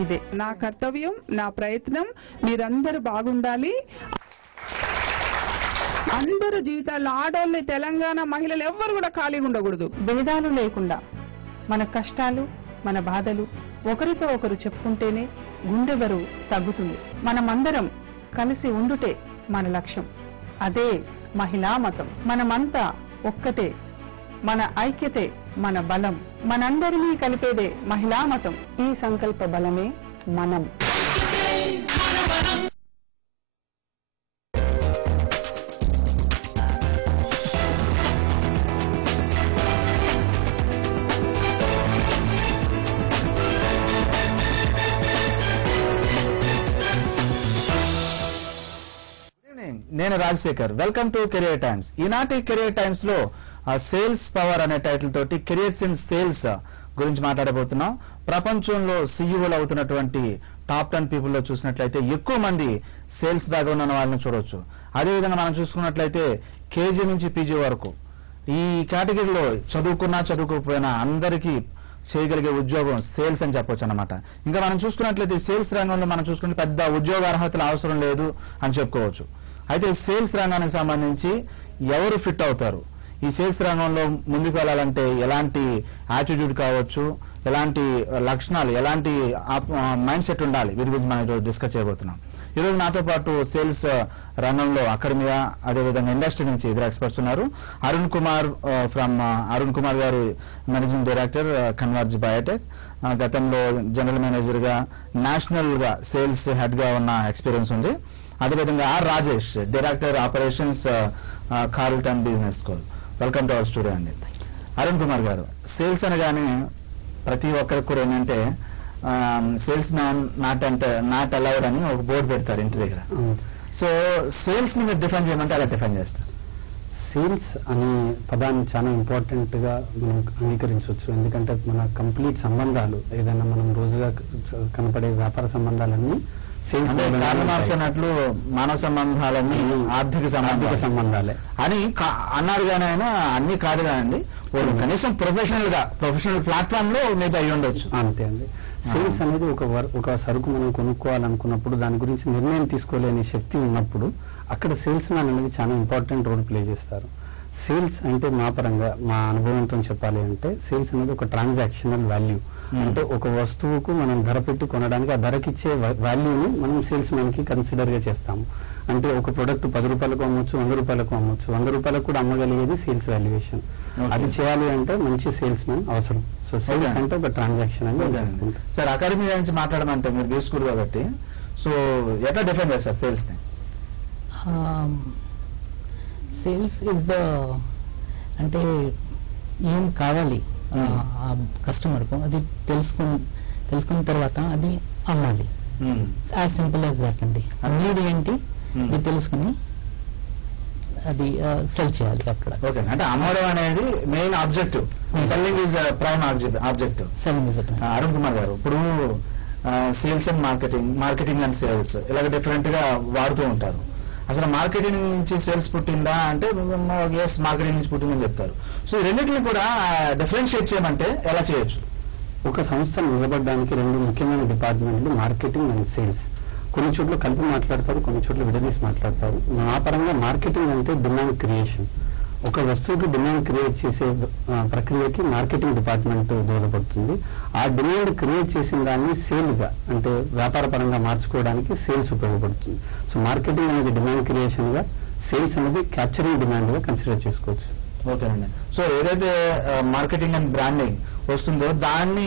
ఇదే నా కర్తవ్యం, నా ప్రయత్నం. మీరందరూ బాగుండాలి. అందరూ జీవితాల్లో ఆడోళ్ళని, తెలంగాణ మహిళలు ఎవ్వరు కూడా ఖాళీగా ఉండకూడదు. భేదాలు లేకుండా మన కష్టాలు, మన బాధలు ఒకరితో ఒకరు చెప్పుకుంటేనే గుండె బరువు తగ్గుతుంది. మనమందరం కలిసి ఉండుటే మన లక్ష్యం. అదే మహిళా మతం. మనమంతా ఒక్కటే. మన ఐక్యతే మన బలం. మనందరినీ కలిపేదే మహిళా మతం. ఈ సంకల్ప బలమే మనం. నేను Rajasekhar. Welcome to career times. ఈనాటి కెరియర్ టైమ్స్ లో సేల్స్ పవర్ అనే టైటిల్ తోటి కెరియర్స్ ఇన్ సేల్స్ గురించి మాట్లాడబోతున్నాం. ప్రపంచంలో సీఈఓలు అవుతున్నటువంటి టాప్ 10 పీపుల్ లో చూసినట్లయితే ఎక్కువ మంది సేల్స్ బ్యాక్గ్రౌండ్ ఉన్న వాళ్ళని చూడొచ్చు. అదేవిధంగా మనం చూసుకున్నట్లయితే కేజీ నుంచి పీజీ వరకు ఈ కేటగిరీలో చదువుకున్నా చదువుకోకపోయినా అందరికీ చేయగలిగే ఉద్యోగం సేల్స్ అని చెప్పొచ్చు అన్నమాట. ఇంకా మనం చూసుకున్నట్లయితే సేల్స్ రంగంలో మనం చూసుకుంటే పెద్ద ఉద్యోగ అర్హతలు అవసరం లేదు అని చెప్పుకోవచ్చు. అయితే సేల్స్ రంగానికి సంబంధించి ఎవరు ఫిట్ అవుతారు, ఈ సేల్స్ రంగంలో ముందుకు వెళ్ళాలంటే ఎలాంటి యాటిట్యూడ్ కావచ్చు, ఎలాంటి లక్షణాలు, ఎలాంటి మైండ్ సెట్ ఉండాలి, వీటి గురించి మనం ఈరోజు డిస్కస్ చేయబోతున్నాం. ఈరోజు నాతో పాటు సేల్స్ రంగంలో అకాడమియా, అదేవిధంగా ఇండస్ట్రీ నుంచి ఇద్దరు ఎక్స్పర్ట్స్ ఉన్నారు. అరుణ్ కుమార్ గారు మేనేజింగ్ డైరెక్టర్ కన్వర్జ్ బయోటెక్. గతంలో జనరల్ మేనేజర్ గా, నేషనల్ గా సేల్స్ హెడ్ గా ఉన్న ఎక్స్పీరియన్స్ ఉంది. అదేవిధంగా R Rajesh, director operations Carlton business school. Welcome to our studio అండి. అరుణ్ కుమార్ గారు, సేల్స్ అనగానే ప్రతి ఒక్కరికి కూడా ఏంటంటే సేల్స్ మ్యాన్ నాట్ అలౌడ్ అని ఒక బోర్డు పెడతారు ఇంటి దగ్గర. సో సేల్స్ ని మీరు డిఫైన్ చేయమంటే అలా డిఫైన్ చేస్తారు. సేల్స్ అనే పదాన్ని చాలా ఇంపార్టెంట్ గా మనం అంగీకరించవచ్చు. ఎందుకంటే మన కంప్లీట్ సంబంధాలు, ఏదైనా మనం రోజుగా కనపడే వ్యాపార సంబంధాలన్నీ సేల్స్ అన్నట్లు మానవ సంబంధాలన్నీ ఆర్థిక సంబంధాలే అని అన్నారు. కానీ ఆయన అన్ని కాదు కానండి, కనీసం ప్రొఫెషనల్ ప్లాట్ఫామ్ లో మీద అయ్యి ఉండొచ్చు. అంతే అండి. సేల్స్ అనేది ఒక సరుకు మనం కొనుక్కోవాలనుకున్నప్పుడు దాని గురించి నిర్ణయం తీసుకోలేని శక్తి ఉన్నప్పుడు అక్కడ సేల్స్ మ్యాన్ అనేది చాలా ఇంపార్టెంట్ రోల్ ప్లే చేస్తారు. సేల్స్ అంటే మా పరంగా, మా అనుభవంతో చెప్పాలి అంటే, సేల్స్ అనేది ఒక ట్రాన్సాక్షనల్ వాల్యూ. అంటే ఒక వస్తువుకు మనం ధర పెట్టి కొనడానికి ఆ ధరకిచ్చే వాల్యూని మనం సేల్స్ మ్యాన్ కి కన్సిడర్ గా చేస్తాము. అంటే ఒక ప్రొడక్ట్ 10 రూపాయలకు అమ్మొచ్చు, 100 రూపాయలకు అమ్మొచ్చు. 100 రూపాయలకు కూడా అమ్మగలిగేది సేల్స్ వాల్యుయేషన్. అది చేయాలి అంటే మంచి సేల్స్ మ్యాన్ అవసరం. సో సేల్స్ అంటే ఒక ట్రాన్సాక్షన్ అని. సార్, అకాడమీ గురించి మాట్లాడమంటే మీరు తీసుకురు కాబట్టి, సో ఎట్లా డిఫైన్ చేస్తారు సేల్స్ ని? సేల్స్ ఇస్ ద అంటే ఏం కావాలి కస్టమర్కు, అది తెలుసుకున్న తర్వాత అది అమ్మాలి. యాజ్ సింపుల్ యాజ్ దాట్ అండి. నీడ్ ఏంటి ఇది తెలుసుకుని అది సెల్ చేయాలి అక్కడ. ఓకే, అంటే అమ్మడం అనేది main objective. Selling is prime objective. Selling is Arun Kumar గారు, ఇప్పుడు sales and marketing and sales ఇలాగ డిఫరెంట్ గా వాడుతూ ఉంటారు. అసలు మార్కెటింగ్ నుంచి సేల్స్ పుట్టిందా అంటే ఎస్ మార్కెటింగ్ నుంచి పుట్టిందని చెప్తారు. సో ఈ రెండింటిని కూడా డిఫరెన్షియేట్ చేయమంటే ఎలా చేయొచ్చు? ఒక సంస్థను నిలబడడానికి 2 ముఖ్యమైన డిపార్ట్మెంట్లు మార్కెటింగ్ అండ్ సేల్స్. కొన్ని చోట్ల కలిపి మాట్లాడతారు, కొన్ని చోట్ల విడదీసి మాట్లాడతారు. మా పరంగా మార్కెటింగ్ అంటే డిమాండ్ క్రియేషన్. ఒక వస్తువుకి డిమాండ్ క్రియేట్ చేసే ప్రక్రియకి మార్కెటింగ్ డిపార్ట్మెంట్ దోహదపడుతుంది. ఆ డిమాండ్ క్రియేట్ చేసిన దాన్ని సేల్ గా, అంటే వ్యాపార పరంగా మార్చుకోవడానికి సేల్స్ ఉపయోగపడుతుంది. సో మార్కెటింగ్ అనేది డిమాండ్ క్రియేషన్ గా, సేల్స్ అనేది క్యాప్చరింగ్ డిమాండ్ గా కన్సిడర్ చేసుకోవచ్చు. ఓకేనండి. సో ఏదైతే మార్కెటింగ్ అండ్ బ్రాండింగ్ వస్తుందో దాన్ని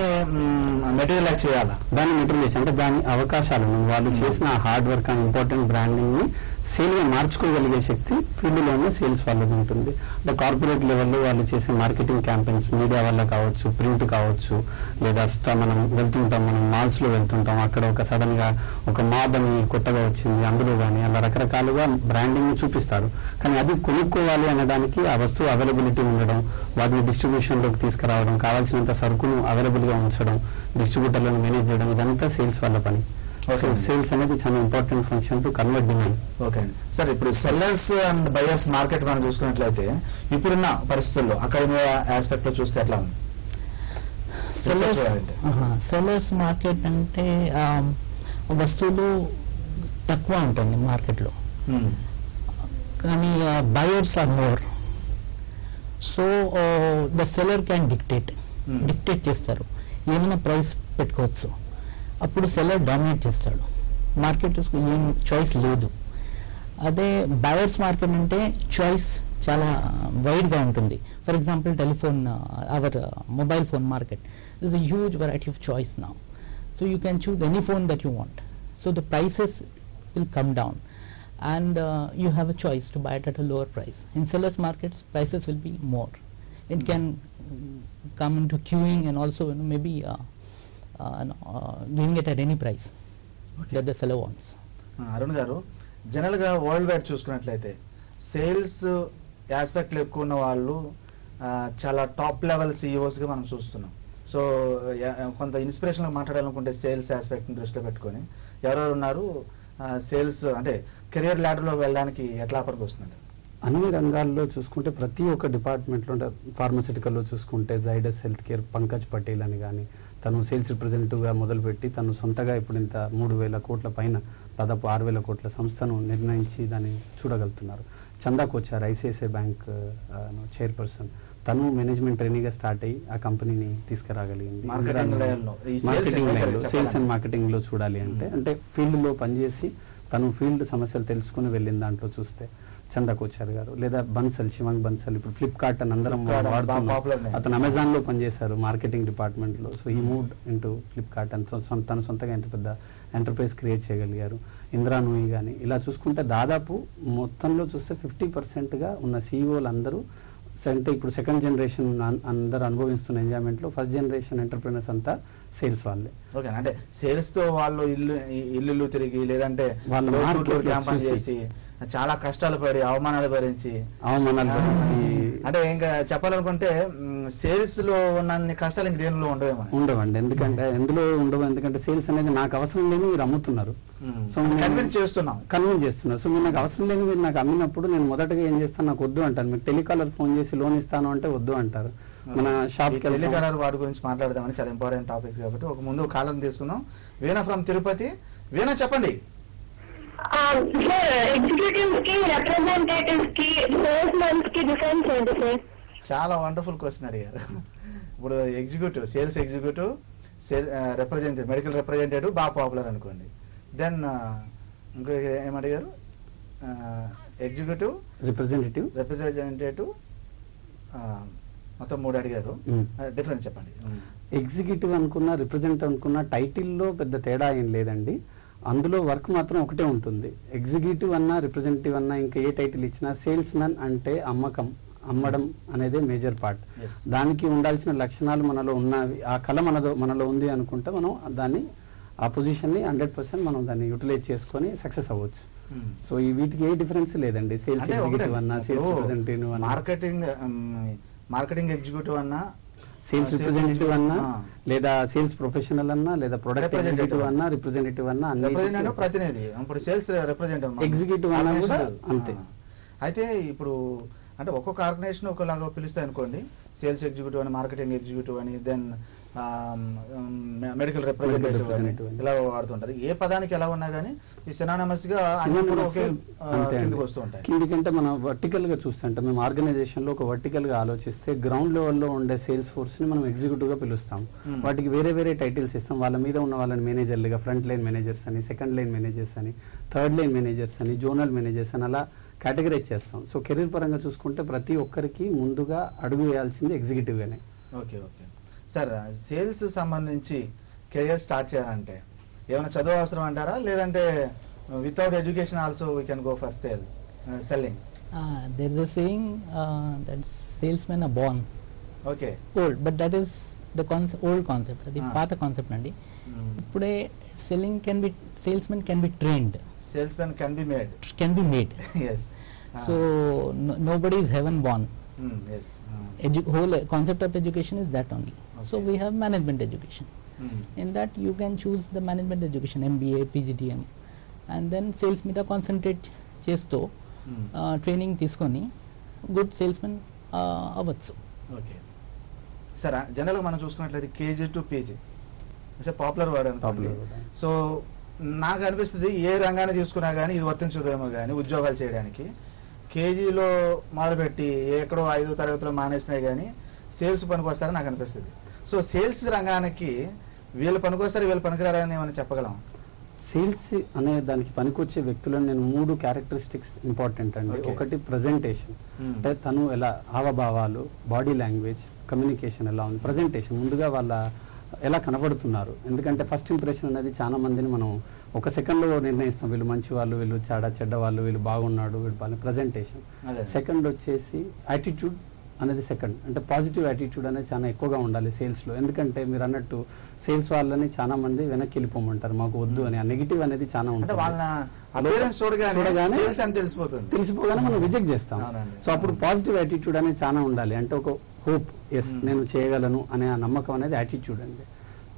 మెటీరియలైజ్ చేయాలా? దాన్ని మెటీరియలైజ్ అంటే దాని అవకాశాలను, వాళ్ళు చేసిన hard work and important branding ని సేల్ గా మార్చుకోగలిగే శక్తి ఫీల్డ్ లోనే సేల్స్ వాళ్ళది ఉంటుంది. అంటే కార్పొరేట్ లెవెల్లో వాళ్ళు చేసే మార్కెటింగ్ క్యాంపెయిన్స్ మీడియా వల్ల కావచ్చు, ప్రింట్ కావచ్చు, లేదా మనం వెళ్తుంటాం, మనం మాల్స్ లో వెళ్తుంటాం, అక్కడ ఒక సడన్ గా ఒక మాబ్ అని కొత్తగా వచ్చింది, అందులో కానీ అలా రకరకాలుగా బ్రాండింగ్ ని చూపిస్తారు. కానీ అది కొనుక్కోవాలి అనడానికి ఆ వస్తువు అవైలబిలిటీ ఉండడం, వాటిని డిస్ట్రిబ్యూషన్ లోకి తీసుకురావడం, కావాల్సినంత సరుకును అవైలబుల్ గా ఉంచడం, డిస్ట్రిబ్యూటర్లను మేనేజ్ చేయడం, ఇదంతా సేల్స్ వాళ్ళ పని. సేల్స్ అనేది చాలా important function to convert demand. Okay అండి. సార్, ఇప్పుడు సెల్లర్స్ అండ్ బయర్స్ మార్కెట్ మనం చూసుకున్నట్లయితే ఇప్పుడున్న పరిస్థితుల్లో అకాడమీ ఆస్పెక్ట్ లో చూస్తే ఎట్లా ఉంది? సెల్లర్స్ మార్కెట్ అంటే వస్తువులు తక్కువ ఉంటుంది మార్కెట్లో, కానీ buyers are more. So the seller can dictate చేస్తారు, ఏమైనా ప్రైస్ పెట్టుకోవచ్చు. అప్పుడు సెల్లర్ డామినేట్ చేస్తాడు, మార్కెట్ ఏం చాయిస్ లేదు. అదే బయర్స్ మార్కెట్ అంటే చాయిస్ చాలా వైడ్ గా ఉంటుంది. For example telephone, our mobile phone market is a huge variety of choice now, so you can choose any phone that you want, so the prices will come down and you have a choice to buy it at a lower price. In sellers markets, prices will be more. It can come into queuing and also maybe giving it at any price that the seller wants. Arun గారు, general గా world wide చూసుకున్నట్లయితే sales aspect లో ఎక్కువ ఉన్న వాళ్ళు చాలా top level CEOs గా మనం చూస్తున్నాం. సో కొంత ఇన్స్పిరేషన్ గా మాట్లాడాలనుకుంటే సేల్స్ ఆస్పెక్ట్ ని దృష్టిలో పెట్టుకొని ఎవరెవరు ఉన్నారు, సేల్స్ అంటే కెరియర్ ల్యాడర్ లో వెళ్ళడానికి ఎట్లా పనికి వస్తుంది? అన్ని రంగాల్లో చూసుకుంటే ప్రతి ఒక్క డిపార్ట్మెంట్లో అంటే ఫార్మసిటికల్లో చూసుకుంటే జైడస్ హెల్త్ కేర్ పంకజ్ పటేల్ అని కానీ తను సేల్స్ రిప్రజెంటేటివ్గా మొదలుపెట్టి తను సొంతగా ఇప్పుడు ఇంత 3,000 కోట్ల పైన దాదాపు 6,000 కోట్ల సంస్థను నిర్ణయించి దాన్ని చూడగలుగుతున్నారు. చందా కోచార్ ఐసిఐసిఐ బ్యాంక్ చైర్పర్సన్, తను మేనేజ్మెంట్ ట్రైనీగా స్టార్ట్ అయ్యి ఆ కంపెనీని తీసుకురాగలిగింది. మార్కెటింగ్ లైన్లో సేల్స్ అండ్ మార్కెటింగ్ లో చూడాలి అంటే ఫీల్డ్ లో పనిచేసి తను ఫీల్డ్ సమస్యలు తెలుసుకుని వెళ్ళిన దాంట్లో చూస్తే చందా కోచార్ గారు, లేదా బన్సల్, శివాంగ్ బన్సల్, ఇప్పుడు ఫ్లిప్కార్ట్ అని అందరం వాడుతున్నాం. అతను అమెజాన్ లో పనిచేశారు మార్కెటింగ్ డిపార్ట్మెంట్ లో. సో ఈ మూవ్ ఇంటూ ఫ్లిప్కార్ట్ అని తను సొంతంగా ఎంత పెద్ద ఎంటర్ప్రైజ్ క్రియేట్ చేయగలిగారు. ఇందిరా నూయి కానీ ఇలా చూసుకుంటే దాదాపు మొత్తంలో చూస్తే 50% గా ఉన్న సిఇఓలు అందరూ అంటే ఇప్పుడు సెకండ్ జనరేషన్ అందరూ అనుభవిస్తున్న ఎంజాయ్మెంట్ లో ఫస్ట్ జనరేషన్ ఎంటర్ప్రినర్స్ అంతా సేల్స్ వాళ్ళే. ఓకే, అంటే సేల్స్ తో వాళ్ళు ఇల్లు తిరిగి లేదంటే వాళ్ళు క్యాంపైన్ చేసి చాలా కష్టాలు పడి అవమానాలు భరించి అంటే ఇంకా చెప్పాలనుకుంటే సేల్స్ లో ఉన్న కష్టాలు ఇంక దేనిలో ఉండవండి. ఎందుకంటే ఎందులో ఉండవు, ఎందుకంటే సేల్స్ అనేది నాకు అవసరం లేని మీరు అమ్ముతున్నారు, సో కన్విన్స్ చేస్తున్నారు. సో మీరు నాకు అవసరం లేని మీరు నాకు అమ్మినప్పుడు నేను మొదటగా ఏం చేస్తాను, నాకు వద్దు అంటాను. మీకు టెలికాలర్ ఫోన్ చేసి లోన్ ఇస్తాను అంటే వద్దు అంటారు. మన షాప్ టెలికాలర్ వాటి గురించి మాట్లాడదామని చాలా ఇంపార్టెంట్ టాపిక్స్ కాబట్టి ఒక ముందు కాలర్ తీసుకుందాం. వీణా ఫ్రమ్ తిరుపతి. వీణా చెప్పండి. ఎగ్జిక్యూటివ్స్ కి రిప్రజెంటేటివ్స్ కి సేల్స్ మెన్స్ కి డిఫరెన్స్ ఏంటి సార్? చాలా వండర్ఫుల్ క్వశ్చన్ అడిగారు. ఇప్పుడు executive, sales executive, representative, medical representative బాగా పాపులర్ అనుకోండి. దెన్ ఇంకో ఏమడిగారు? ఎగ్జిక్యూటివ్, రిప్రజెంటేటివ్ మొత్తం 3 అడిగారు. డిఫరెన్స్ చెప్పండి. ఎగ్జిక్యూటివ్ అనుకున్నా రిప్రజెంటేటివ్ అనుకున్నా టైటిల్లో పెద్ద తేడా ఏం లేదండి. అందులో వర్క్ మాత్రం ఒకటే ఉంటుంది. ఎగ్జిక్యూటివ్ అన్నా రిప్రజెంటేటివ్ అన్నా ఇంకా ఏ టైటిల్ ఇచ్చినా సేల్స్ మ్యాన్ అంటే అమ్మడం అనేది మేజర్ పార్ట్. దానికి ఉండాల్సిన లక్షణాలు మనలో ఉన్నవి, ఆ కళ మనలో ఉంది అనుకుంటే మనం దాన్ని ఆ పొజిషన్ ని 100% మనం దాన్ని యూటిలైజ్ చేసుకొని సక్సెస్ అవ్వచ్చు. సో ఈ వీటికి ఏ డిఫరెన్స్ లేదండి. సేల్స్ ఎగ్జిక్యూటివ్ అన్నా, సేల్స్ రిప్రజెంటేటివ్ అన్నా, మార్కెటింగ్ ఎగ్జిక్యూటివ్ అన్నా, సేల్స్ రిప్రజెంటేటివ్ అన్నా, లేదా సేల్స్ ప్రొఫెషనల్ అన్నా, లేదా ప్రొడక్ట్ ఎగ్జిక్యూటివ్ అన్నా, రిప్రజెంటేటివ్ అన్నా, ప్రతినిధి. ఇప్పుడు సేల్స్ రిప్రజెంటేటివ్, ఎగ్జిక్యూటివ్ అన్నా కూడా అంతే. అయితే ఇప్పుడు అంటే ఒక్కొక్క ఆర్గనైజేషన్ ఒకలాగా పిలుస్తాయి అనుకోండి. సేల్స్ ఎగ్జిక్యూటివ్ అని, మార్కెటింగ్ ఎగ్జిక్యూటివ్ అని, దెన్ మెడికల్ రిప్రజెంటేటివ్ అని ఇలా వాడుతుంటారు. ఏ పదానికి ఎలా ఉన్నా కానీ ఈ సినానిమస్ గా అన్ని కూడా ఒకే కిందకి వస్తూ ఉంటాయి. కిందికంటే మనం వర్టికల్ గా చూస్తుంటాం. మేము ఆర్గనైజేషన్ లో ఒక వర్టికల్ గా ఆలోచిస్తే గ్రౌండ్ లెవెల్లో ఉండే సేల్స్ ఫోర్స్ ని మనం ఎగ్జిక్యూటివ్ గా పిలుస్తాం. వాటికి వేరే వేరే టైటిల్స్ ఇస్తాం. వాళ్ళ మీద ఉన్న వాళ్ళని మేనేజర్లుగా, ఫ్రంట్ లైన్ మేనేజర్స్ అని, సెకండ్ లైన్ మేనేజర్స్ అని, థర్డ్ లైన్ మేనేజర్స్ అని, జోనల్ మేనేజర్స్ అని అలా కేటగరైజ్ చేస్తాం. సో కెరీర్ పరంగా చూసుకుంటే ప్రతి ఒక్కరికి ముందుగా అడుగు వేయాల్సింది ఎగ్జిక్యూటివ్ గానే. ఓకే ఓకే సార్, సేల్స్ సంబంధించి కెరియర్ స్టార్ట్ చేయాలంటే ఏమైనా చదువు అవసరం అంటారా, లేదంటే without education also we can go for selling? There is a saying that salesmen are born. Okay. Old, but that is the old concept. అది పాత కాన్సెప్ట్ అండి. ఇప్పుడే salesman can be trained. Salesman can be made. Yes. So nobody is heaven born. Yes. Whole concept of education is that only. Okay. So we have management education. In that you can choose the management education, MBA, PGDM, and then sales మీద concentrate చేస్తూ training తీసుకొని good salesmen అవ్వచ్చు. Okay సరే జనరల్గా మనం చూసుకున్నట్లయితే KG to PG popular word అనుకోండి. So నాకు అనిపిస్తుంది ఏ రంగాన్ని తీసుకున్నా కానీ ఇది వర్తించదేమో కానీ ఉద్యోగాలు చేయడానికి కేజీలో మొదలుపెట్టి ఎక్కడో 5వ తరగతిలో మానేసినా కానీ సేల్స్ పనికి వస్తారని నాకు అనిపిస్తుంది. సో సేల్స్ రంగానికి వీళ్ళు పనికొస్తారు వీళ్ళు పనికిరారని ఏమైనా చెప్పగలం? సేల్స్ అనే దానికి పనికొచ్చే వ్యక్తులను నేను 3 క్యారెక్టరిస్టిక్స్ ఇంపార్టెంట్ అండి. ఒకటి ప్రజెంటేషన్, అంటే తను ఎలా హావభావాలు, బాడీ లాంగ్వేజ్, కమ్యూనికేషన్ ఎలా ఉంది, ప్రజెంటేషన్ ముందుగా వాళ్ళ ఎలా కనబడుతున్నారు. ఎందుకంటే ఫస్ట్ ఇంప్రెషన్ అనేది చాలా మందిని మనం ఒక సెకండ్లో నిర్ణయిస్తాం, వీళ్ళు మంచి వాళ్ళు, వీళ్ళు చెడ్డ వాళ్ళు, వీళ్ళు బాగున్నాడు, వీళ్ళు బాగా. ప్రజెంటేషన్. సెకండ్ వచ్చేసి యాటిట్యూడ్ అనేది సెకండ్, అంటే పాజిటివ్ యాటిట్యూడ్ అనేది చాలా ఎక్కువగా ఉండాలి సేల్స్లో. ఎందుకంటే మీరు అన్నట్టు సేల్స్ వాళ్ళని చాలా మంది వెనక్కి వెళ్ళిపోమంటారు, మాకు వద్దు అని. ఆ నెగిటివ్ అనేది చాలా ఉంటుంది. తెలిసిపోగానే మనం రిజెక్ట్ చేస్తాం. సో అప్పుడు పాజిటివ్ యాటిట్యూడ్ అనేది చాలా ఉండాలి. అంటే ఒక హోప్, ఎస్ నేను చేయగలను అనే ఆ నమ్మకం అనేది యాటిట్యూడ్ అండి.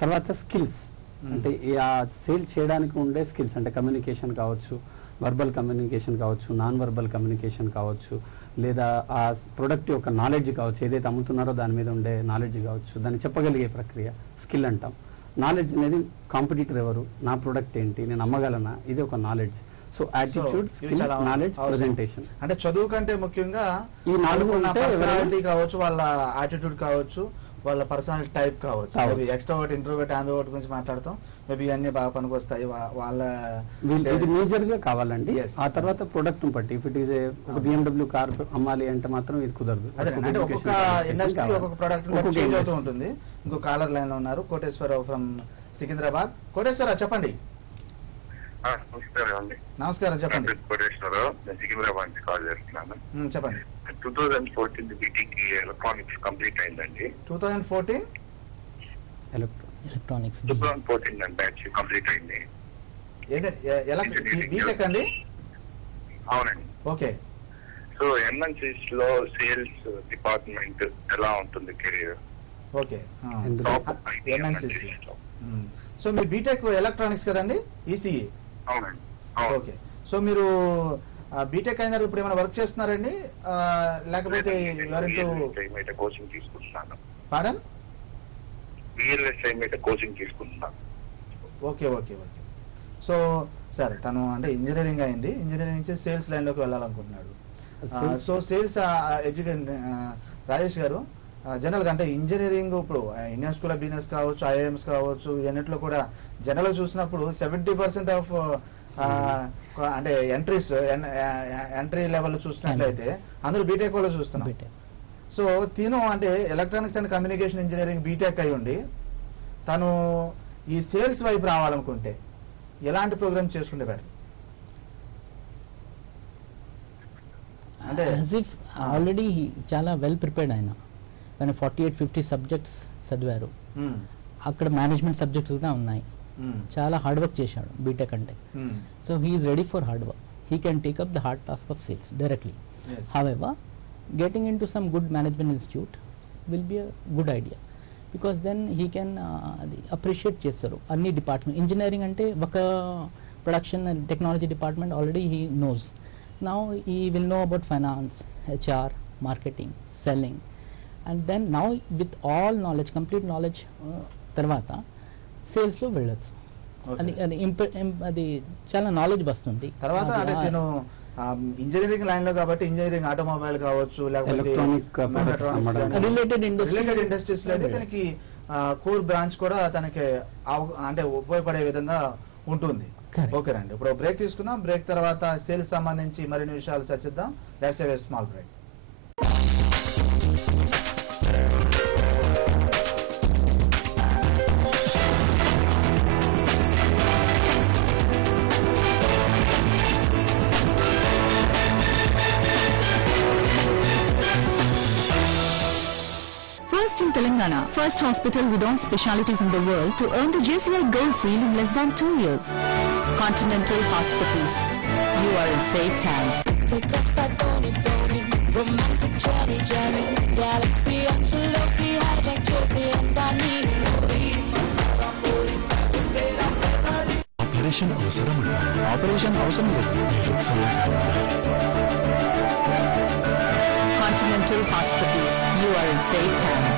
తర్వాత స్కిల్స్, అంటే ఆ సేల్ చేయడానికి ఉండే స్కిల్స్, అంటే కమ్యూనికేషన్ కావచ్చు, వర్బల్ కమ్యూనికేషన్ కావచ్చు, నాన్ వర్బల్ కమ్యూనికేషన్ కావచ్చు, లేదా ఆ ప్రొడక్ట్ యొక్క నాలెడ్జ్ కావచ్చు, ఏదైతే అమ్ముతున్నారో దాని మీద ఉండే నాలెడ్జ్ కావచ్చు, దాన్ని చెప్పగలిగే ప్రక్రియ స్కిల్ అంటాం. నాలెడ్జ్ అనేది కాంపిటీటర్ ఎవరు, నా ప్రొడక్ట్ ఏంటి, నేను అమ్మగలనా, ఇది ఒక knowledge. So attitude, skill, knowledge, presentation. అంటే చదువు కంటే ముఖ్యంగా ఈ 4 కావచ్చు, వాళ్ళ యాటిట్యూడ్ కావచ్చు, వాళ్ళ పర్సనల్ టైప్ కావచ్చు. ఎక్స్ట్రోవర్ట్, ఇంట్రోవర్ట్, ఆంబివర్ట్ గురించి మాట్లాడతాం. మేబీ అన్ని బాగా పనికొస్తాయి వాళ్ళ. ఇది మేజర్ గా కావాలండి. ఆ తర్వాత ప్రొడక్ట్ బట్టి ఇఫ్ ఇట్ ఈస్ ఒక BMW కార్ అమ్మాలి అంటే మాత్రం ఇది కుదరదు. అంటే ఒక్కొక్క ఇండస్ట్రీ ఒక్కొక్క ప్రొడక్ట్ చేంజ్ అవుతూ ఉంటుంది. ఇంకో కాలర్ లైన్ లో ఉన్నారు, కోటేశ్వరరావు ఫ్రమ్ సికింద్రాబాద్. కోటేశ్వరరావు చెప్పండి. నమస్కారం అండి. నమస్కారం, చెప్పండి. కోటేశ్వరరావు, నేను సికింద్రాబాద్ నుంచి కాల్ చేస్తున్నాను. చెప్పండి. 2014 బీటెక్ ఎలక్ట్రానిక్స్ కంప్లీట్ అయిందండి. 2014 ఎలక్ట్రానిక్స్ 2014 బ్యాచ్ కంప్లీట్ అయింది. బీటెక్ అండి? అవునండి. ఓకే. సో ఎంఎన్సీస్ లో సేల్స్ డిపార్ట్మెంట్ ఎలా ఉంటుంది కెరీర్? ఓకే. సో మీ బీటెక్ ఎలక్ట్రానిక్స్ కదండి, ఈసీఈ? అవునండి. ఓకే. సో మీరు బీటెక్ అయినారు, ఇప్పుడు ఏమైనా వర్క్ చేస్తున్నారండి లేకపోతే కోచింగ్ తీసుకుంటున్నాను? పాడన్? VLSI మీద కోచింగ్ తీసుకుంటున్నాను. Okay okay okay. సో సరే, తను అంటే ఇంజనీరింగ్ అయింది, ఇంజనీరింగ్ నుంచి సేల్స్ లైన్ లోకి వెళ్ళాలనుకుంటున్నాడు. సో సేల్స్ ఎడ్యుకేషన్ రాజేష్ గారు, జనరల్ గా అంటే ఇంజనీరింగ్ ఇప్పుడు ఇండియన్ స్కూల్ ఆఫ్ బిజినెస్ కావచ్చు, IIMs కావచ్చు, ఇవన్నిట్లో కూడా జనరల్ చూసినప్పుడు 70% ఆఫ్ అంటే ఎంట్రీ లెవెల్ చూసినట్లయితే అందరూ బీటెక్ వాళ్ళు చూస్తున్నాం. సో తిను అంటే electronics and communication engineering BTech అయి ఉండి తను ఈ సేల్స్ వైపు రావాలనుకుంటే ఎలాంటి ప్రోగ్రామ్ చేసుకుంటే బెటర్? అంటే ఆల్రెడీ చాలా వెల్ ప్రిపేర్డ్ ఆయన, కానీ 48-50 సబ్జెక్ట్స్ చదివారు. అక్కడ మేనేజ్మెంట్ సబ్జెక్ట్స్ కూడా ఉన్నాయి. చాలా హార్డ్ వర్క్ చేశాడు బీటెక్ అంటే. So he is ready for hard work. He can take up the hard task of sales directly. However getting into some good management institute will be a good idea, because then he can appreciate చేస్తారు అన్ని department. Engineering అంటే ఒక production and technology department already he knows. Now he will know about finance, HR, marketing, selling, and then now with all knowledge, complete knowledge తర్వాత sales లో వెళ్ళొచ్చు. అది చాలా knowledge వస్తుంది తర్వాత. అంటే నేను ఇంజనీరింగ్ లైన్ లో కాబట్టి ఇంజనీరింగ్ ఆటోమొబైల్ కావచ్చు, లేకపోతే రిలేటెడ్ ఇండస్ట్రీస్ లో అయితే తనకి కోర్ బ్రాంచ్ కూడా తనకి అంటే ఉపయోగపడే విధంగా ఉంటుంది. ఓకేనండి, ఇప్పుడు బ్రేక్ తీసుకుందాం. బ్రేక్ తర్వాత సేల్స్ సంబంధించి మరిన్ని విషయాలు చర్చిద్దాం. Let's have a small break. In Telangana, first hospital with all specialities in the world to earn the JCI Gold Seal in less than 2 years. Continental Hospitals. You are in safe hands. Operation అవసరం లేదు. Continental Hospitals. You are in safe hands.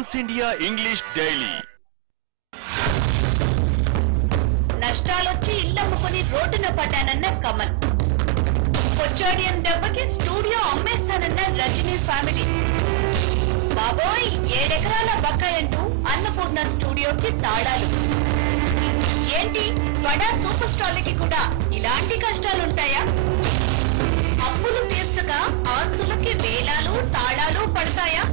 Once India English daily. నష్టాలొచ్చి ఇల్లమ్ముకుని రోడ్డున పడ్డానన్న కమల్, కొచ్చాడియం దెబ్బకి studio అమ్మేస్తానన్న Rajani family, బాబోయ్ 7 ఎకరాల బకాయంటూ అన్నపూర్ణ స్టూడియోకి తాళాలు. ఏంటి బడా సూపర్ స్టార్లకి కూడా ఇలాంటి కష్టాలుంటాయా? అప్పులు తీర్చక ఆస్తులకి వేలాలు తాళాలు పడతాయా?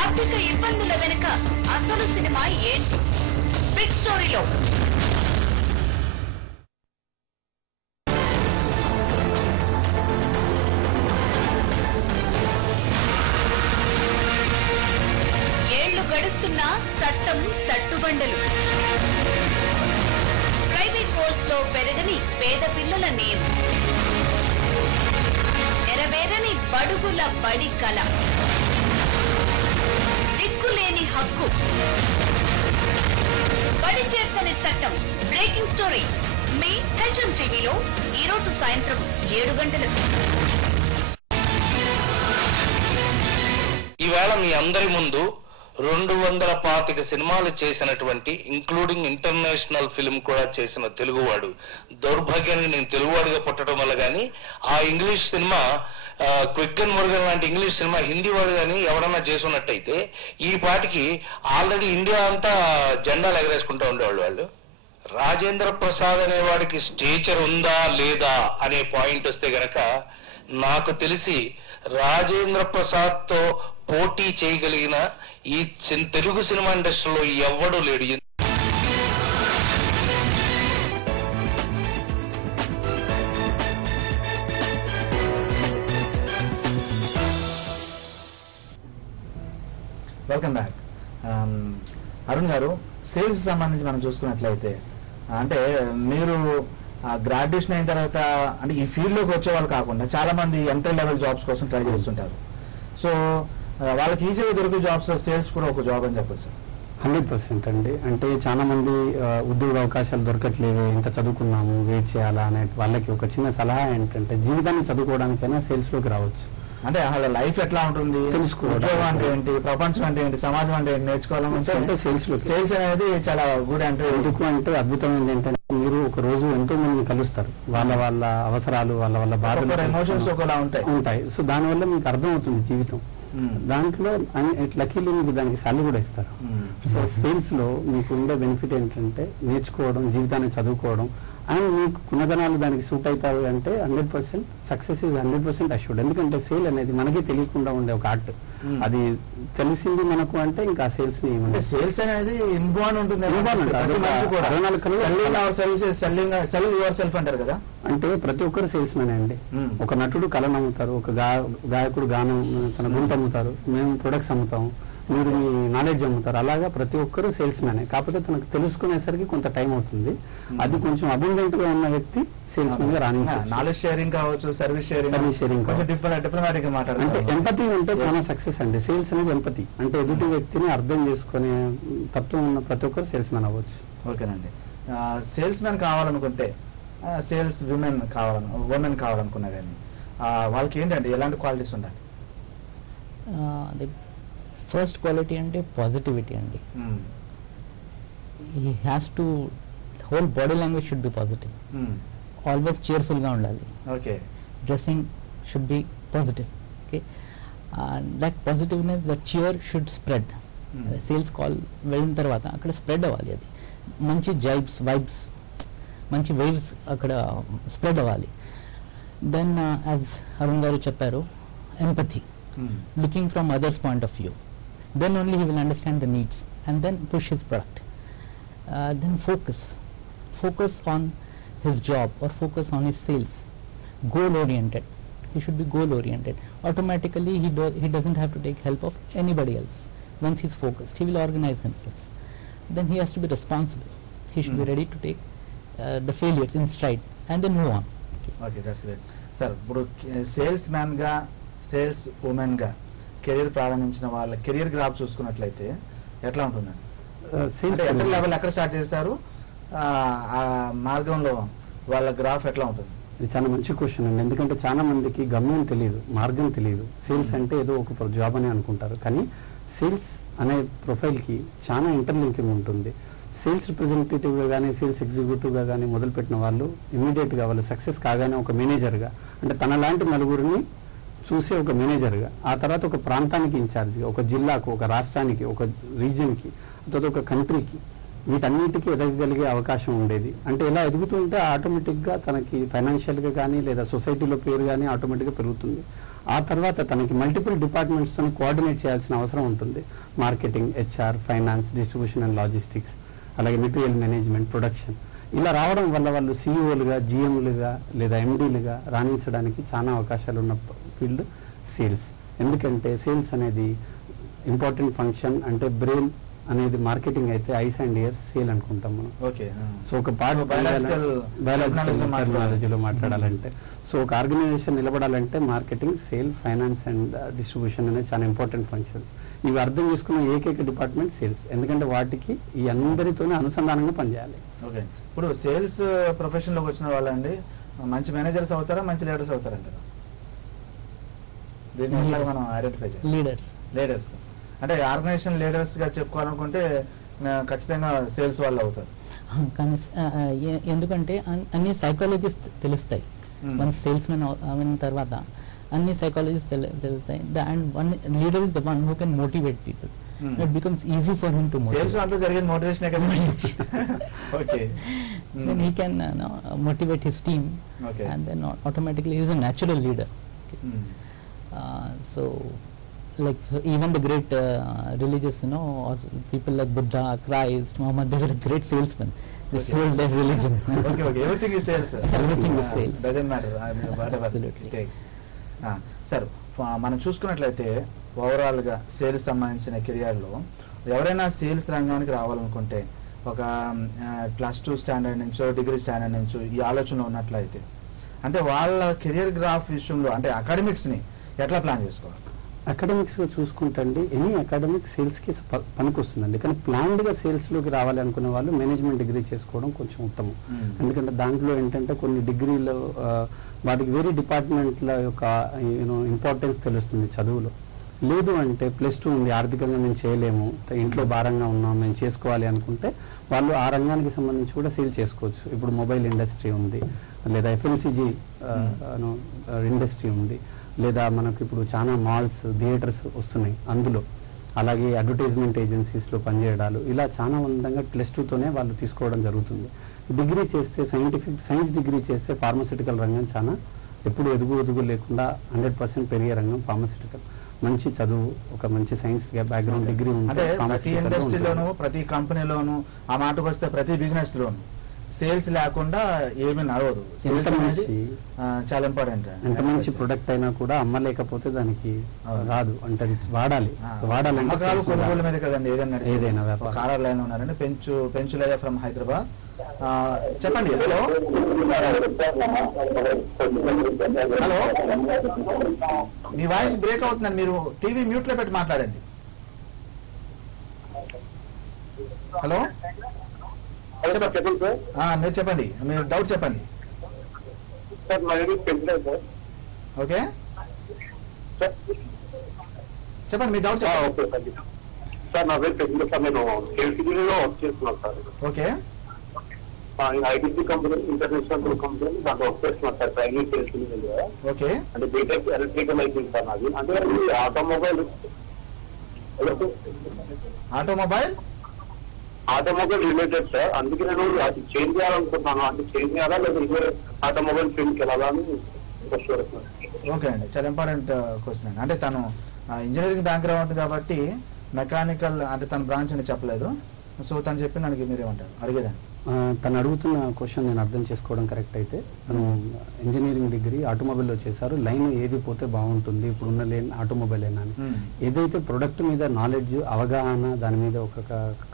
ఆర్థిక ఇబ్బందుల వెనుక అసలు సినిమా ఏంటి? బిగ్ స్టోరీలో ఏళ్లు గడుస్తున్నా చట్టం తట్టుబండలు. ప్రైవేట్ రోల్స్ లో పెరగని పేద పిల్లల నేరు, నెరవేరని బడుగుల బడి కళ, దిక్కులేని హక్కు, బడి చేర్చని చట్టం. బ్రేకింగ్ స్టోరీ మీ హెచ్ఎం టీవీలో ఈరోజు సాయంత్రం 7 గంటలకు. ఈవేళ మీ అందరి ముందు 225 సినిమాలు చేసినటువంటి ఇంక్లూడింగ్ ఇంటర్నేషనల్ ఫిల్మ్ కూడా చేసిన తెలుగువాడు, దౌర్భాగ్యానికి నేను తెలుగువాడిగా పుట్టడం వల్ల కానీ ఆ English cinema quick and Murugan లాంటి ఇంగ్లీష్ సినిమా హిందీ వాడు కానీ ఎవరన్నా చేసున్నట్టయితే ఈ పాటికి ఆల్రెడీ ఇండియా అంతా జెండాలు ఎగరేసుకుంటూ ఉండేవాళ్ళు వాళ్ళు. రాజేంద్ర ప్రసాద్ అనేవాడికి స్టేచర్ ఉందా లేదా అనే పాయింట్ వస్తే గనక నాకు తెలిసి రాజేంద్ర ప్రసాద్ తో పోటీ చేయగలిగిన ఈ తెలుగు సినిమా ఇండస్ట్రీలో ఎవ్వడూ లేడు. Welcome back. అరుణ్ గారు, సేల్స్ సంబంధించి మనం చూసుకున్నట్లయితే అంటే మీరు గ్రాడ్యుయేషన్ అయిన తర్వాత అంటే ఈ ఫీల్డ్ లోకి వచ్చే వాళ్ళు కాకుండా చాలా మంది ఎంట్రీ లెవెల్ జాబ్స్ కోసం ట్రై చేస్తుంటారు. సో వాళ్ళకి ఈజీగా దొరికే జాబ్స్ లో సేల్స్ కూడా ఒక జాబ్ అని చెప్పొచ్చు. 100% అండి. అంటే చాలా మంది ఉద్యోగ అవకాశాలు దొరకట్లేవు, ఇంత చదువుకున్నాము, వెయిట్ చేయాలా అనే వాళ్ళకి ఒక చిన్న సలహా ఏంటంటే జీవితాన్ని చదువుకోవడానికైనా సేల్స్ లోకి రావచ్చు. అంటే అసలు లైఫ్ ఎట్లా ఉంటుంది, ఉద్యోగం అంటే ఏంటి, ప్రపంచం అంటే ఏంటి, సమాజం అంటే ఏంటి నేర్చుకోవాలంటే సేల్స్ అనేది చాలా గుడ్. అంటే ఎందుకు అంటే అద్భుతమైనది ఏంటంటే మీరు ఒక రోజు ఎంతో మందిని కలుస్తారు, వాళ్ళ వాళ్ళ అవసరాలు, వాళ్ళ వాళ్ళ బాధలు, ఎమోషన్స్ ఒకలా ఉంటాయి. సో దానివల్ల మీకు అర్థమవుతుంది జీవితం. దాంట్లో లక్కీలు మీకు దానికి సాలరీ కూడా ఇస్తారు. సో సేల్స్ లో మీకు ఉండే బెనిఫిట్ ఏంటంటే నేర్చుకోవడం, జీవితాన్ని చదువుకోవడం, అండ్ మీకు గుణగణాలు దానికి సూట్ అవుతాయి అంటే 100% సక్సెస్ ఈజ్ 100% అష్యూర్డ్. ఎందుకంటే సేల్ అనేది మనకి తెలియకుండా ఉండే ఒక ఆర్ట్. అది తెలిసింది మనకు అంటే ఇంకా సేల్స్ ని సేల్స్ అనేది ఇన్బాన్ ఉంటుంది. సెల్లింగ్ యువర్ సెల్ఫ్ అంటారు కదా. అంటే ప్రతి ఒక్కరు సేల్స్ మెన్ అండి. ఒక నటుడు కళను అమ్ముతారు, ఒక గాయకుడు గానం తన గొంతు అమ్ముతారు, మేము ప్రొడక్ట్స్ అమ్ముతాం, మీరు మీ నాలెడ్జ్ అమ్ముతారు. అలాగా ప్రతి ఒక్కరు సేల్స్ మ్యానే. కాకపోతే తనకు తెలుసుకునేసరికి కొంత టైం అవుతుంది. అది కొంచెం అబుండెంట్ గా ఉన్న వ్యక్తి సేల్స్ మెన్ గా రాని. నాలెడ్జ్ షేరింగ్ కావచ్చు, సర్వీస్ షేరింగ్ కొంచెం డిప్లొమాటిక్ గా మాట్లాడాలి. అంటే ఎంపతి ఉంటే చాలా సక్సెస్ అండి. సేల్స్ అనేది ఎంపతి అంటే ఎదుటి వ్యక్తిని అర్థం చేసుకునే తత్వం ఉన్న ప్రతి ఒక్కరు సేల్స్ మ్యాన్ అవ్వచ్చు. ఓకేనండి. సేల్స్ మ్యాన్ కావాలనుకుంటే సేల్స్ ఉమెన్ కావాలనుకున్నా కానీ వాళ్ళకి ఏంటంటే ఎలాంటి క్వాలిటీస్ ఉండాలి? ఫస్ట్ క్వాలిటీ అంటే పాజిటివిటీ అండి. He has to whole body language should be positive. Always cheerful గా ఉండాలి. Okay. Dressing should be positive. Okay. That positiveness, that cheer should spread. Sales call వెళ్ళిన తర్వాత అక్కడ స్ప్రెడ్ అవ్వాలి. అది మంచి వైబ్స్ మంచి వేవ్స్ అక్కడ స్ప్రెడ్ అవ్వాలి. దెన్ యాజ్ అరుణ్ గారు చెప్పారు, empathy, looking from others' point of view. Then only he will understand the needs and then push his product. Then focus on his job or focus on his sales. Goal oriented. He should be goal oriented. Automatically he doesn't have to take help of anybody else. Once he's focused, he will organize himself. Then he has to be responsible. He should be ready to take the failures in stride and then move on. Okay, that's great. Sir, ఇప్పుడు sales man గా sales women గా career ప్రారంభించిన వాళ్ళ career graph చూసుకున్నట్లయితే ఎట్లా ఉంటుందండి? Entry level ఎక్కడ start చేస్తారు, ఆ మార్గంలో వాళ్ళ గ్రాఫ్ ఎట్లా ఉంటుంది? ఇది చాలా మంచి క్వశ్చన్ అండి. ఎందుకంటే చాలా మందికి గమ్యం తెలియదు, మార్గం తెలియదు. సేల్స్ అంటే ఏదో ఒక జాబ్ అని అనుకుంటారు. కానీ సేల్స్ అనే ప్రొఫైల్కి చాలా ఇంటర్లింకింగ్ ఉంటుంది. సేల్స్ రిప్రజెంటేటివ్గా కానీ సేల్స్ ఎగ్జిక్యూటివ్గా కానీ మొదలుపెట్టిన వాళ్ళు ఇమీడియట్గా వాళ్ళు సక్సెస్ కాగానే ఒక మేనేజర్గా, అంటే తన లాంటి నలుగురిని చూసే ఒక మేనేజర్గా, ఆ తర్వాత ఒక ప్రాంతానికి ఇన్ఛార్జ్గా, ఒక జిల్లాకు, ఒక రాష్ట్రానికి, ఒక రీజియన్కి, తర్వాత ఒక కంట్రీకి, వీటన్నిటికీ ఎదగగలిగే అవకాశం ఉండేది. అంటే ఇలా ఎదుగుతుంటే ఆటోమేటిక్గా తనకి ఫైనాన్షియల్గా కానీ లేదా సొసైటీలో పేరు కానీ ఆటోమేటిక్గా పెరుగుతుంది. ఆ తర్వాత తనకి మల్టిపుల్ డిపార్ట్మెంట్స్తో కోఆర్డినేట్ చేయాల్సిన అవసరం ఉంటుంది. Marketing, HR, finance, distribution and logistics, అలాగే మెటీరియల్ మేనేజ్మెంట్, ప్రొడక్షన్, ఇలా రావడం వల్ల వాళ్ళు సీఈఓలుగా, జీఎంలుగా లేదా ఎండీలుగా రాణించడానికి చాలా అవకాశాలు ఉన్న ఫీల్డ్ సేల్స్. ఎందుకంటే సేల్స్ అనేది ఇంపార్టెంట్ ఫంక్షన్. అంటే బ్రెయిన్ అనేది మార్కెటింగ్ అయితే ఐస్ అండ్ ఇయర్స్ సేల్ అనుకుంటాం మనం. ఓకే. సో ఒక పార్ట్ బయాలజికల్ మాట్లాడాలంటే, సో ఒక ఆర్గనైజేషన్ నిలబడాలంటే marketing, sale, finance and distribution అనేది చాలా ఇంపార్టెంట్ ఫంక్షన్. ఇవి అర్థం చేసుకున్న ఏకైక డిపార్ట్మెంట్ సేల్స్. ఎందుకంటే వాటికి ఈ అందరితోనే అనుసంధానంగా పనిచేయాలి. ఓకే. ఇప్పుడు సేల్స్ ప్రొఫెషన్ లోకి వచ్చిన వాళ్ళండి మంచి మేనేజర్స్ అవుతారా, మంచి లీడర్స్ అవుతారంటారా? దీన్ని ఎట్లా మనం ఐడెంటిఫై చేయాలి? లీడర్స్ అంటే ఆర్గనైజేషన్ లీడర్స్ గా చెప్పుకోవాలనుకుంటే ఖచ్చితంగా సేల్స్ వాళ్ళు అవుతారు. కానీ ఎందుకంటే అన్ని సైకాలజీస్ తెలుస్తాయి. వన్ సేల్స్ మెన్ అయిన తర్వాత అన్ని సైకాలజీస్ తెలుస్తాయి. And one leader is the one who can motivate people. It becomes easy for him to motivate. Sales అంతా జరిగేది మోటివేషన్ కదా. Okay. Then he can motivate his team. Okay. And then automatically he is a natural leader. Okay. So like even the great religious, people like Buddha, Christ, Muhammad, they were great salesmen. They sold their religion. Okay. Everything is sales. Everything is sales. Doesn't matter. Whatever Absolutely. it takes. Sir, మనం చూసుకున్నట్లయితే overall గా sales సంబంధించిన కెరియర్లో ఎవరైనా sales రంగానికి రావాలనుకుంటే ఒక +2 standard నుంచో డిగ్రీ స్టాండర్డ్ నుంచో ఈ ఆలోచన ఉన్నట్లయితే అంటే వాళ్ళ కెరియర్ గ్రాఫ్ విషయంలో అంటే అకాడమిక్స్ ని ఎట్లా ప్లాన్ చేసుకోవాలి? అకాడమిక్స్ గా చూసుకుంటండి ఎనీ అకాడమిక్ సేల్స్ కి పనికొస్తుందండి. కానీ ప్లాన్డ్ గా సేల్స్ లోకి రావాలి అనుకునే వాళ్ళు మేనేజ్మెంట్ డిగ్రీ చేసుకోవడం కొంచెం ఉత్తమం. ఎందుకంటే దాంట్లో ఏంటంటే కొన్ని డిగ్రీలో వాటికి వేరే డిపార్ట్మెంట్ల యొక్క ఇంపార్టెన్స్ తెలుస్తుంది చదువులో. లేదు అంటే +2 ఉంది, ఆర్థికంగా మేము చేయలేము, ఇంట్లో భారంగా ఉన్నాం, మేము చేసుకోవాలి అనుకుంటే వాళ్ళు ఆ రంగానికి సంబంధించి కూడా సేల్ చేసుకోవచ్చు. ఇప్పుడు మొబైల్ ఇండస్ట్రీ ఉంది, లేదా FMCG ఇండస్ట్రీ ఉంది, లేదా మనకు ఇప్పుడు చాలా మాల్స్, థియేటర్స్ వస్తున్నాయి అందులో, అలాగే అడ్వర్టైజ్మెంట్ ఏజెన్సీస్లో పనిచేయడాలు, ఇలా చాలా విధంగా +2తోనే వాళ్ళు తీసుకోవడం జరుగుతుంది. డిగ్రీ చేస్తే సైన్స్ డిగ్రీ చేస్తే ఫార్మస్యూటికల్ రంగం చాలా ఎప్పుడు ఎదుగు లేకుండా 100% పెరిగే రంగం ఫార్మస్యూటికల్. మంచి చదువు, ఒక మంచి సైన్స్ బ్యాక్గ్రౌండ్ డిగ్రీ అంటే ప్రతి ఇండస్ట్రీలోను, ప్రతి కంపెనీలోను, ఆ మాటకు వస్తే ప్రతి బిజినెస్ లోను సేల్స్ లేకుండా ఏమీ నడవదు. చాలా ఇంపార్టెంట్. ఎంత మంచి ప్రొడక్ట్ అయినా కూడా అమ్మలేకపోతే దానికి రాదు, అంటే వాడాలి. అమ్మకాలు కొనుగోలు మీద కదండి ఏదైనా వ్యాపారం. కాలర్ లైన్ ఉన్నారండి, పెంచులయ్య ఫ్రమ్ హైదరాబాద్. చెప్పండి. హలో, మీ వాయిస్ బ్రేక్ అవుతుందండి, మీరు టీవీ మ్యూట్ లో పెట్టి మాట్లాడండి. హలో, చెప్పండి సార్. మీరు చెప్పండి, మీరు డౌట్ చెప్పండి. సార్ మా పేరు పెంచులయ్య సార్. ఓకే, చెప్పండి మీ డౌట్ చెప్పండి. ఓకే సార్, నా పేరు పెంచులయ్య సార్. నేను కేసీబీలో వర్క్ చేస్తున్నాను sir. Okay. ITC company, international company, దాంట్లో వర్క్ చేస్తున్నాను సార్. Training KCB. ఓకే. అంటే బీటెక్ ఎలక్ట్రికల్ అయిపోయింది సార్ నాది. అంటే ఆటోమొబైల్ రిలేటెడ్ సార్. అందుకే నేను అది చేంజ్ చేయాలనుకుంటున్నాను. అంటే చేంజ్ చేయాలా లేదా ఇదే ఆటోమొబైల్ ఫీల్డ్కి వెళ్ళాలా అని క్వశ్చన్. ఓకే అండి, చాలా ఇంపార్టెంట్ క్వశ్చన్ అండి. అంటే తను ఇంజనీరింగ్ బ్యాక్గ్రౌండ్ కాబట్టి మెకానికల్ అంటే తన బ్రాంచ్ అని చెప్పలేదు. సో తను చెప్పిన దానికి మీరేమంటారు అడిగేదాన్ని? తను అడుగుతున్న క్వశ్చన్ నేను అర్థం చేసుకోవడం కరెక్ట్ అయితే, తను ఇంజనీరింగ్ డిగ్రీ ఆటోమొబైల్లో చేశారు. లైన్ ఏది పోతే బాగుంటుంది, ఇప్పుడున్న లైన్ ఆటోమొబైల్ అయినా ఏదైతే ప్రొడక్ట్ మీద నాలెడ్జ్, అవగాహన, దాని మీద ఒక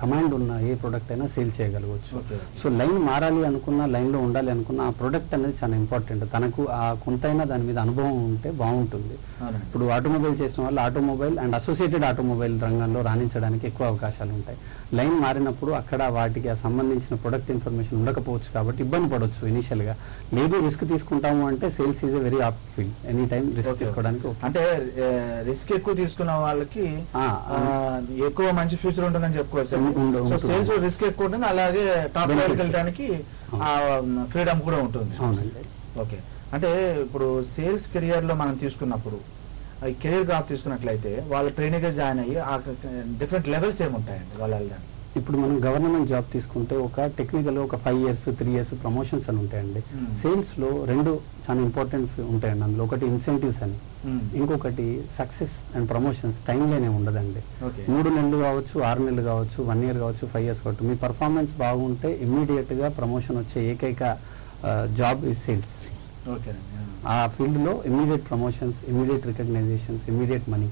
కమాండ్ ఉన్న ఏ ప్రొడక్ట్ అయినా సేల్ చేయగలవచ్చు. సో లైన్ మారాలి అనుకున్నా, లైన్లో ఉండాలి అనుకున్నా ఆ ప్రొడక్ట్ అనేది చాలా ఇంపార్టెంట్. తనకు ఆ కొంతైనా దాని మీద అనుభవం ఉంటే బాగుంటుంది. ఇప్పుడు ఆటోమొబైల్ చేసిన వాళ్ళు ఆటోమొబైల్ అండ్ అసోసియేటెడ్ ఆటోమొబైల్ రంగంలో రాణించడానికి ఎక్కువ అవకాశాలు ఉంటాయి. లైన్ మారినప్పుడు అక్కడ వాటికి సంబంధించిన ప్రొడక్ట్ ప్రొడక్ట్ ఇన్ఫర్మేషన్ ఉండకపోవచ్చు కాబట్టి ఇబ్బంది పడవచ్చు ఇనిషియల్ గా. లేదు రిస్క్ తీసుకుంటాము అంటే sales is a very apt field, any time risk తీసుకోవడానికి. అంటే రిస్క్ ఎక్కువ తీసుకున్న వాళ్ళకి ఎక్కువ మంచి ఫ్యూచర్ ఉంటుందని చెప్పుకోవచ్చు. సేల్స్ రిస్క్ ఎక్కువ ఉంటుంది, అలాగే టాప్ లెవెల్కి వెళ్ళడానికి ఫ్రీడమ్ కూడా ఉంటుంది. అవునండి. ఓకే, అంటే ఇప్పుడు సేల్స్ కెరియర్ లో మనం తీసుకున్నప్పుడు కెరీర్ గ్రాఫ్ తీసుకున్నట్లయితే వాళ్ళ ట్రైనింగ్ జాయిన్ అయ్యి డిఫరెంట్ లెవెల్స్ ఏముంటాయండి వాళ్ళు వెళ్ళడానికి? ఇప్పుడు మనం గవర్నమెంట్ జాబ్ తీసుకుంటే ఒక టెక్నికల్ ఒక 5 years 3 years ప్రమోషన్స్ అని ఉంటాయండి. సేల్స్ లో 2 చాలా ఇంపార్టెంట్ ఉంటాయండి. అందులో ఒకటి ఇన్సెంటివ్స్ అని, ఇంకొకటి success and promotions. Time line ఉండదండి. 3 నెలలు కావచ్చు, 6 నెలలు కావచ్చు, 1 year కావచ్చు, 5 years కావచ్చు. మీ పర్ఫార్మెన్స్ బాగుంటే ఇమ్మీడియట్ గా ప్రమోషన్ వచ్చే ఏకైక జాబ్ ఇస్ సేల్స్. ఆ ఫీల్డ్ లో immediate promotions, immediate recognitions, immediate money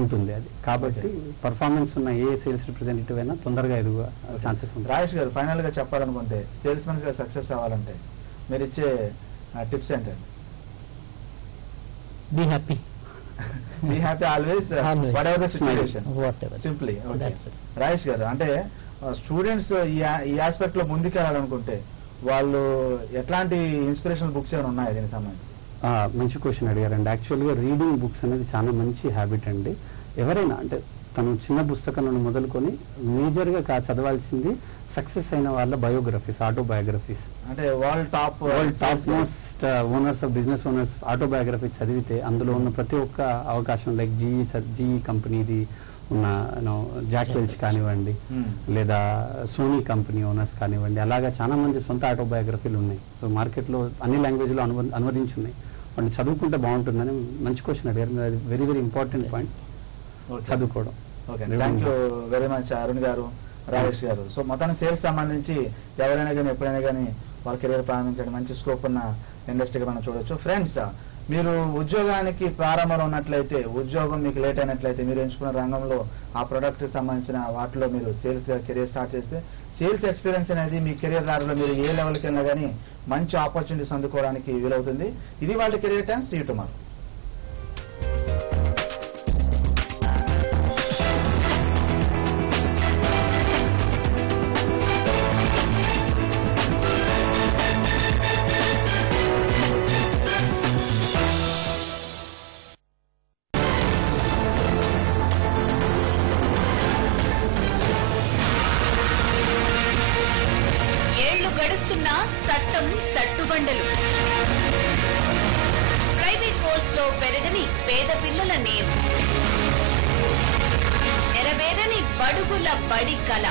ఉంటుంది. అది కాబట్టి పర్ఫార్మెన్స్ ఉన్న ఏ సేల్స్ రిప్రజెంటేటివ్ అయినా తొందరగా ఎదుగు ఛాన్సెస్ ఉంటాయి. రాజేష్ గారు, ఫైనల్ గా చెప్పాలనుకుంటే సేల్స్ మెన్స్ గా సక్సెస్ అవ్వాలంటే మీరు ఇచ్చే టిప్స్ ఏంటండి? Be happy. Be happy always, whatever the situation, simply. Rajesh గారు, అంటే స్టూడెంట్స్ ఈ ఆస్పెక్ట్ లో ముందుకెళ్ళాలనుకుంటే వాళ్ళు ఎట్లాంటి ఇన్స్పిరేషనల్ బుక్స్ ఏమైనా ఉన్నాయా దీనికి సంబంధించి? మంచి క్వశ్చన్ అడిగారండి. యాక్చువల్గా రీడింగ్ బుక్స్ అనేది చాలా మంచి హ్యాబిట్ అండి. ఎవరైనా అంటే తను చిన్న పుస్తకం నుండి మొదలుకొని మేజర్గా చదవాల్సింది సక్సెస్ అయిన వాళ్ళ బయోగ్రఫీస్, ఆటోబయోగ్రఫీస్. అంటే world top most owners of business owners autobiographies చదివితే అందులో ఉన్న ప్రతి ఒక్క అవకాశం, లైక్ జీఈ కంపెనీది ఉన్న జాక్ వెల్చ్ కానివ్వండి, లేదా సోనీ కంపెనీ ఓనర్స్ కానివ్వండి, అలాగా చాలా మంది సొంత ఆటోబయోగ్రఫీలు ఉన్నాయి. సో మార్కెట్లో అన్ని లాంగ్వేజ్లో అనువదించున్నాయి. వాళ్ళు చదువుకుంటే బాగుంటుందని మంచి క్వశ్చన్ అడిగారు. అది వెరీ వెరీ ఇంపార్టెంట్ పాయింట్, చదువుకోవడం. Okay, thank you very much Arun గారు, రాజేష్ గారు. సో మొత్తానికి సేల్స్ సంబంధించి ఎవరైనా కానీ ఎప్పుడైనా కానీ వాళ్ళ కెరీర్ ప్రారంభించండి. మంచి స్కోప్ ఉన్న ఇండస్ట్రీగా మనం చూడొచ్చు. ఫ్రెండ్స్, మీరు ఉద్యోగానికి ప్రారంభంలో ఉన్నట్లయితే, ఉద్యోగం మీకు లేట్ అయినట్లయితే, మీరు ఎంచుకున్న రంగంలో ఆ ప్రొడక్ట్ సంబంధించిన వాటిలో మీరు సేల్స్ గా కెరీర్ స్టార్ట్ చేస్తే సేల్స్ ఎక్స్పీరియన్స్ అనేది మీ కెరీర్ దారిలో మీరు ఏ లెవెల్కి వెళ్ళినా కానీ మంచి ఆపర్చునిటీస్ అందుకోవడానికి వీలవుతుంది. ఇది వాళ్ళ career times. See you tomorrow. గడుస్తున్నా చట్టం తట్టుబండలు. ప్రైవేట్ రోల్స్ లో పెరగని పేద పిల్లల నేరు, నెరవేరని బడుగుల బడి కళ,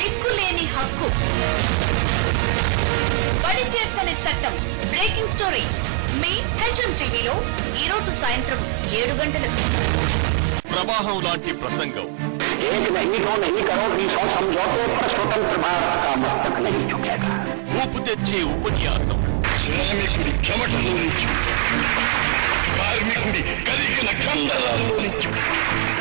దిక్కులేని హక్కు, బడి చేర్చని చట్టం. బ్రేకింగ్ స్టోరీ మీ HMTVలో ఈరోజు సాయంత్రం 7 గంటలకు. ప్రవాహం లాంటి ప్రసంగం. एक नहीं दो नहीं करोड़ 100 समझौते पर स्वतंत्र भारत का मस्तक नहीं झुकेगा. ఊపు తెచ్చే ఉపన్యాసం. శ్రామికుడి చెమటలో నుంచి, కార్మికుడి కదిగిన కండరాల్లో నుంచి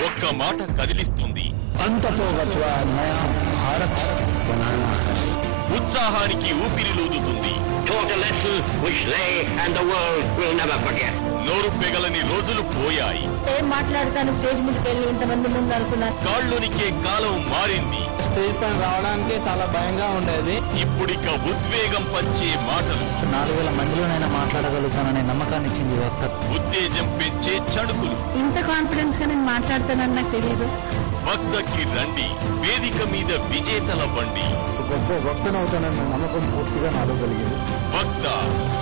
ఒక్క మాట కదిలిస్తుంది. అంతతో గత్వా నయా భారత్ బనానా హై. ఉత్సాహానికి ఊపిరిలూదుతుంది. Total lesson which they and the world will never forget. నోరు పెగలని రోజులు పోయాయి. ఏం మాట్లాడతాను స్టేజ్ మీదకి వెళ్ళి ఇంతమంది ముందు అనుకున్నారు. కాళ్ళునికే కాలం మారింది. స్టేజ్ పైన రావడానికి చాలా భయంగా ఉండేది. ఇప్పుడిక ఉద్వేగం పంచే మాటలు. 4000 మందిలోనైనా మాట్లాడగలుగుతాననే నమ్మకాన్ని ఇచ్చింది వక్త. ఉత్తేజం పెంచే చణుకులు. ఇంత కాన్ఫిడెన్స్ గా నేను మాట్లాడతానని నాకు తెలియదు. వక్తకి రండి, వేదిక మీద విజేతల బండి. గొప్ప వక్తనవుతానన్న నమ్మకం పూర్తిగా నాలో కలిగింది. వక్త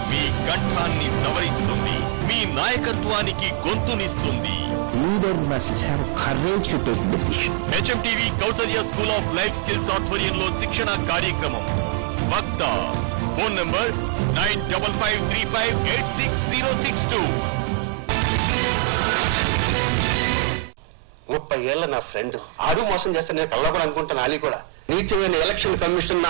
మీ కంఠాన్ని సవరిస్తుంది, మీ నాయకత్వానికి గొంతునిస్తుంది. Leader must have courage to take decision. HMTV Kausalya School of Life Skills ఆధ్వర్యంలో శిక్షణ కార్యక్రమం. వక్త. Phone number 9553586062. 30 ఏళ్ల నా ఫ్రెండ్ ఆడు మోసం చేస్తే నేను కళ్ళ కూడా అనుకుంటాను. అలీ కూడా నీచమైన ఎలక్షన్ కమిషన్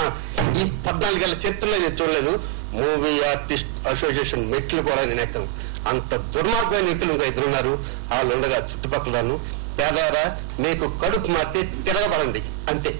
ఈ 14 ఏళ్ల చరిత్రలో నేను చూడలేదు. మూవీ ఆర్టిస్ట్ అసోసియేషన్ మెట్లు కూడా నేను ఎక్కను. అంత దుర్మార్గమైన వ్యక్తులు ఇంకా ఇద్దరున్నారు. వాళ్ళు ఉండగా చుట్టుపక్కలను పేదవారా మీకు కడుపు మారితే తిరగబడండి అంతే.